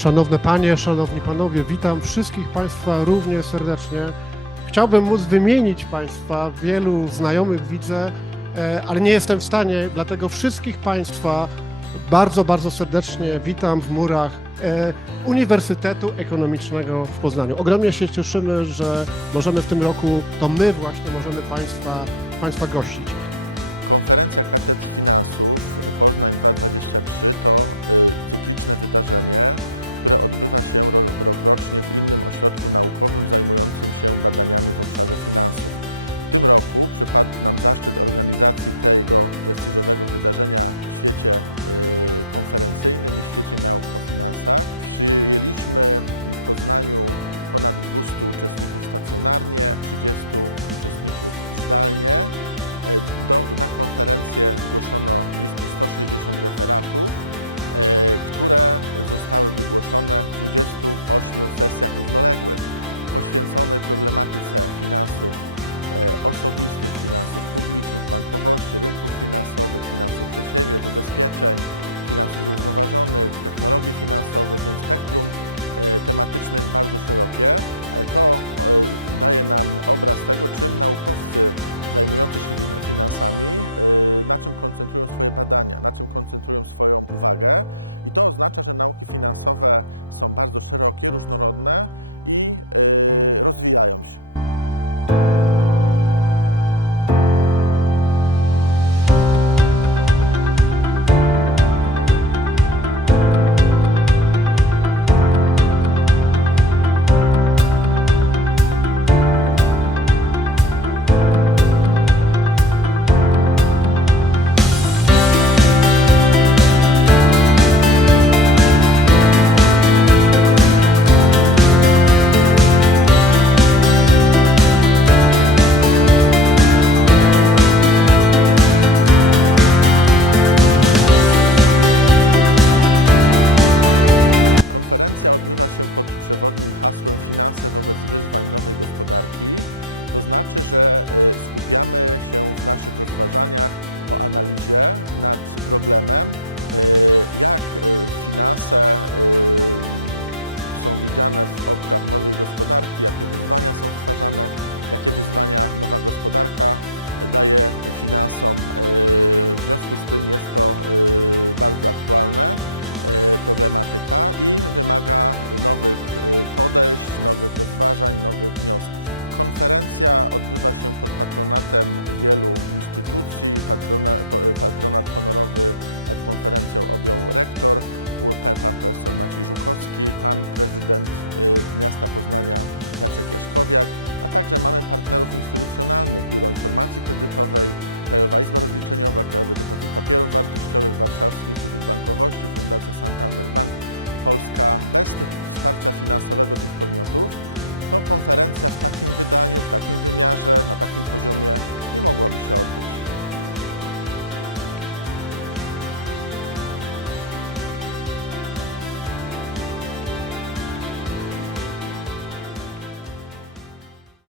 Szanowne Panie, Szanowni Panowie, witam wszystkich Państwa równie serdecznie. Chciałbym móc wymienić Państwa, wielu znajomych widzę, e, ale nie jestem w stanie, dlatego wszystkich Państwa bardzo, bardzo serdecznie witam w murach e, Uniwersytetu Ekonomicznego w Poznaniu. Ogromnie się cieszymy, że możemy w tym roku, to my właśnie możemy Państwa, państwa gościć.